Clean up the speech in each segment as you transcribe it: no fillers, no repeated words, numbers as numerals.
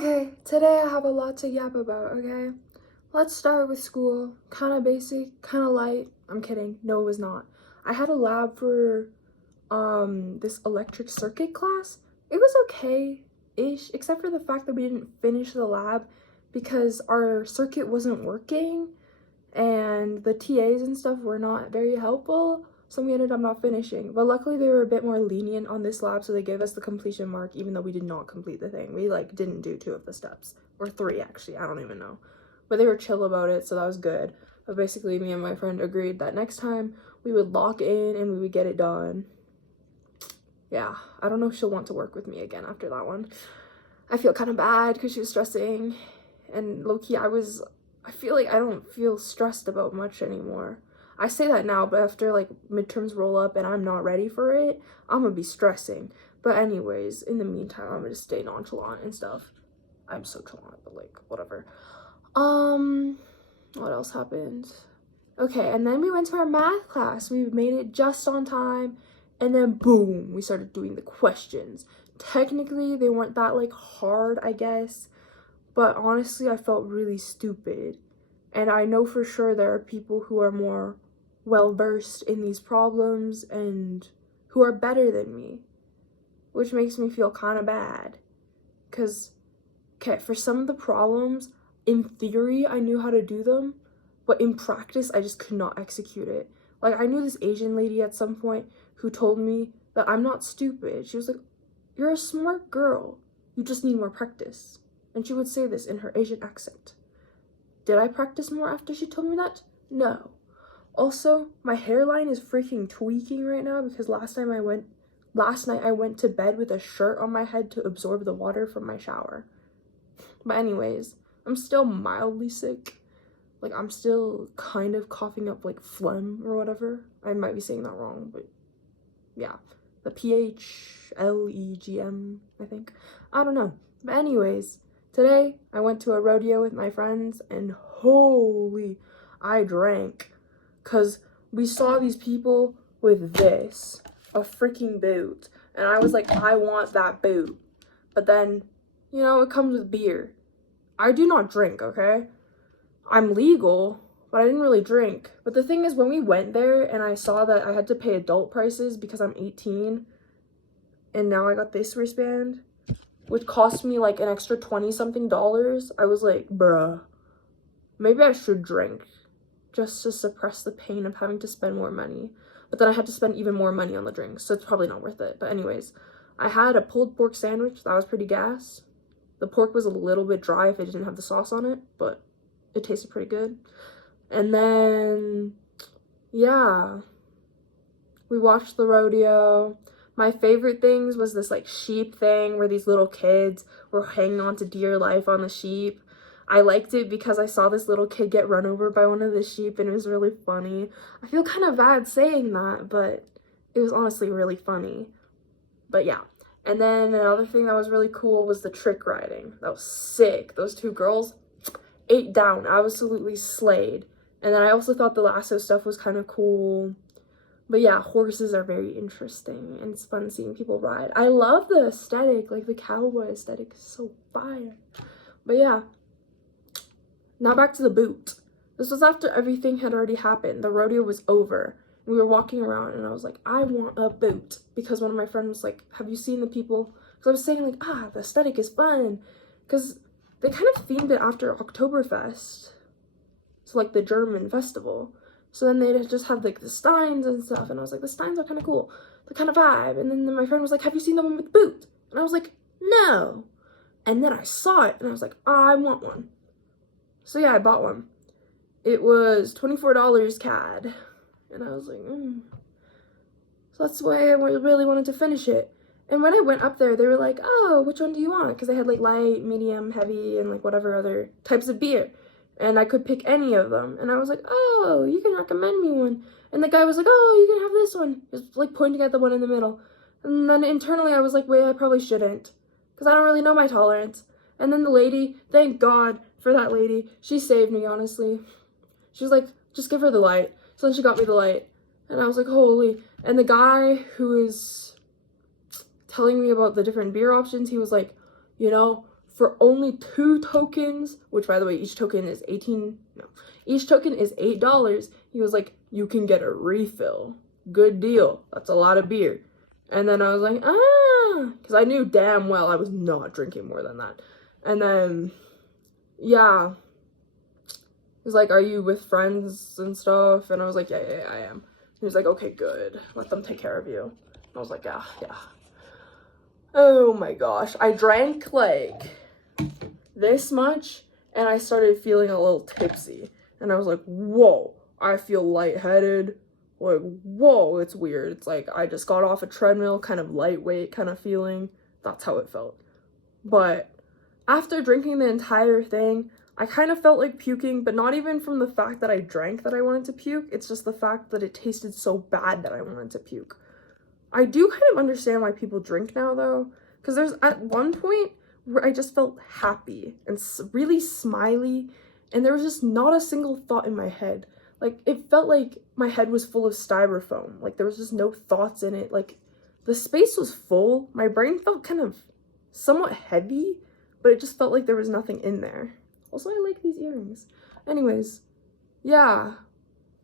Okay, today I have a lot to yap about, okay? Let's start with school. Kind of basic, kind of light. I'm kidding. No, it was not. I had a lab for this electric circuit class. It was okay-ish, except for the fact that we didn't finish the lab because our circuit wasn't working and the TAs and stuff were not very helpful, so we ended up not finishing. But luckily they were a bit more lenient on this lab, so they gave us the completion mark even though we did not complete the thing. We didn't do 2 of the steps, or 3 actually, I don't even know. But they were chill about it, so that was good. But basically me and my friend agreed that next time we would lock in and we would get it done. Yeah, I don't know if she'll want to work with me again after that one. I feel kind of bad because she was stressing, and low-key I feel like I don't feel stressed about much anymore. I say that now, but after midterms roll up and I'm not ready for it, I'm gonna be stressing. But anyways, in the meantime, I'm gonna stay nonchalant and stuff. I'm so nonchalant, but whatever. What else happened? Okay, and then we went to our math class. We made it just on time, and then boom, we started doing the questions. Technically, they weren't that hard, I guess. But honestly, I felt really stupid. And I know for sure there are people who are more well-versed in these problems and who are better than me, which makes me feel kind of bad. Because, okay, for some of the problems, in theory, I knew how to do them, but in practice, I just could not execute it. I knew this Asian lady at some point who told me that I'm not stupid. She was like, "You're a smart girl. You just need more practice." And she would say this in her Asian accent. Did I practice more after she told me that? No. Also, my hairline is freaking tweaking right now because last night I went to bed with a shirt on my head to absorb the water from my shower. But anyways, I'm still mildly sick. I'm still kind of coughing up phlegm or whatever. I might be saying that wrong, but yeah. The PHLEGM, I think. I don't know. But anyways, today, I went to a rodeo with my friends, and holy, I drank. Because we saw these people with this, a freaking boot. And I was like, I want that boot. But then, it comes with beer. I do not drink, okay? I'm legal, but I didn't really drink. But the thing is, when we went there, and I saw that I had to pay adult prices because I'm 18, and now I got this wristband, which cost me an extra $20-something, I was like, bruh, maybe I should drink just to suppress the pain of having to spend more money. But then I had to spend even more money on the drinks, so it's probably not worth it. But anyways, I had a pulled pork sandwich. That was pretty gas. The pork was a little bit dry if it didn't have the sauce on it, but it tasted pretty good. And then, yeah, we watched the rodeo. My favorite things was this sheep thing where these little kids were hanging on to dear life on the sheep. I liked it because I saw this little kid get run over by one of the sheep, and it was really funny. I feel kind of bad saying that, but it was honestly really funny. But yeah. And then another thing that was really cool was the trick riding. That was sick. Those 2 girls ate down, absolutely slayed. And then I also thought the lasso stuff was kind of cool. But yeah, horses are very interesting, and it's fun seeing people ride. I love the aesthetic, the cowboy aesthetic is so fire. But yeah, now back to the boot. This was after everything had already happened. The rodeo was over. We were walking around, and I was like, I want a boot. Because one of my friends was like, have you seen the people? Because I was saying the aesthetic is fun. Because they kind of themed it after Oktoberfest. So the German festival. So then they just have the steins and stuff, and I was like, the steins are kind of cool, the kind of vibe. And then my friend was like, have you seen the one with the boot? And I was like, no. And then I saw it, and I was like, I want one. So yeah, I bought one. It was $24 CAD, and I was like, So that's why I really wanted to finish it. And when I went up there, they were like, oh, which one do you want? Because they had light, medium, heavy, and whatever other types of beer. And I could pick any of them. And I was like, oh, you can recommend me one. And the guy was like, oh, you can have this one. He was pointing at the one in the middle. And then internally I was like, wait, I probably shouldn't. Because I don't really know my tolerance. And then the lady, thank God for that lady. She saved me, honestly. She was like, just give her the light. So then she got me the light. And I was like, holy. And the guy who was telling me about the different beer options, he was like, for only 2 tokens, which by the way, each token is $8. He was like, you can get a refill. Good deal. That's a lot of beer. And then I was like, because I knew damn well I was not drinking more than that. And then, yeah, he was like, are you with friends and stuff? And I was like, yeah, I am. He was like, okay, good. Let them take care of you. I was like, yeah. Oh my gosh. I drank like this much and I started feeling a little tipsy. And I was like, whoa, I feel lightheaded. Like, whoa, it's weird. It's like I just got off a treadmill, kind of lightweight kind of feeling. That's how it felt. But after drinking the entire thing, I kind of felt like puking, but not even from the fact that I drank that I wanted to puke. It's just the fact that it tasted so bad that I wanted to puke. I do kind of understand why people drink now, though, because there's at one point where I just felt happy and really smiley, and there was just not a single thought in my head. Like, it felt like my head was full of styrofoam. Like, there was just no thoughts in it. Like, the space was full. My brain felt kind of somewhat heavy, but it just felt like there was nothing in there. Also, I like these earrings. Anyways, yeah.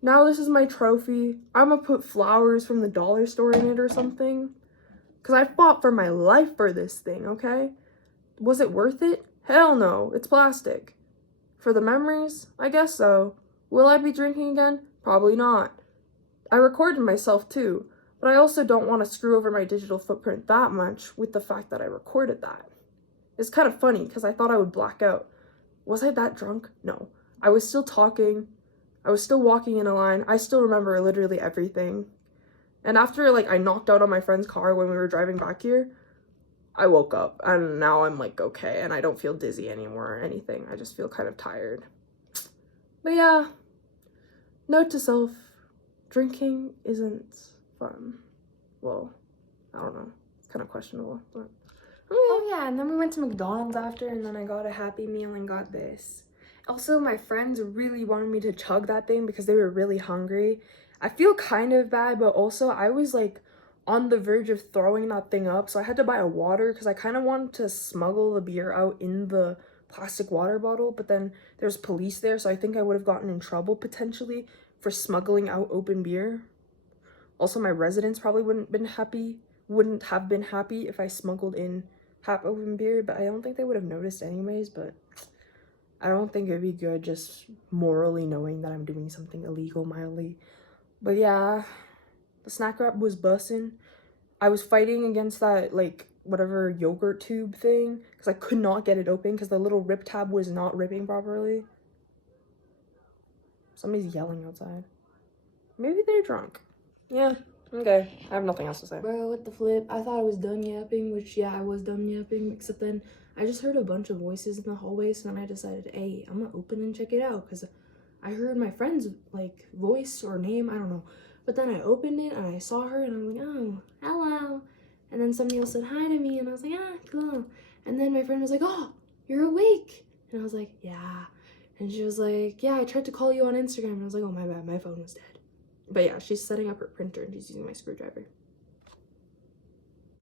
Now this is my trophy. I'm gonna put flowers from the dollar store in it or something. Because I fought for my life for this thing, okay? Was it worth it? Hell no. It's plastic. For the memories? I guess so. Will I be drinking again? Probably not. I recorded myself too, but I also don't want to screw over my digital footprint that much with the fact that I recorded that. It's kind of funny because I thought I would black out. Was I that drunk? No. I was still talking. I was still walking in a line. I still remember literally everything. And after, like, I knocked out on my friend's car when we were driving back here, I woke up and now I'm, like, okay, and I don't feel dizzy anymore or anything. I just feel kind of tired. But yeah, note to self, drinking isn't fun. Well, I don't know. It's kind of questionable, but... Oh yeah, and then we went to McDonald's after, and then I got a Happy Meal and got this. Also, my friends really wanted me to chug that thing because they were really hungry. I feel kind of bad, but also I was like on the verge of throwing that thing up, so I had to buy a water because I kind of wanted to smuggle the beer out in the plastic water bottle, but then there's police there, so I think I would have gotten in trouble potentially for smuggling out open beer. Also, my residents probably wouldn't have been happy if I smuggled in half open beer, but I don't think they would have noticed anyways. But I don't think it'd be good just morally knowing that I'm doing something illegal mildly. But yeah, the snack wrap was bussin'. I was fighting against that, like, whatever yogurt tube thing because I could not get it open because the little rip tab was not ripping properly. Somebody's yelling outside. Maybe they're drunk. Yeah, okay. I have nothing else to say. Bro, what the flip? I thought I was done yapping, which, yeah, I was done yapping, except then I just heard a bunch of voices in the hallway, so then I decided, hey, I'm gonna open and check it out, because I heard my friend's, like, voice or name, I don't know. But then I opened it, and I saw her, and I'm like, oh, hello. And then somebody else said hi to me, and I was like, ah, cool. And then my friend was like, oh, you're awake. And I was like, yeah. And she was like, yeah, I tried to call you on Instagram. And I was like, oh, my bad, my phone was dead. But yeah, she's setting up her printer, and she's using my screwdriver.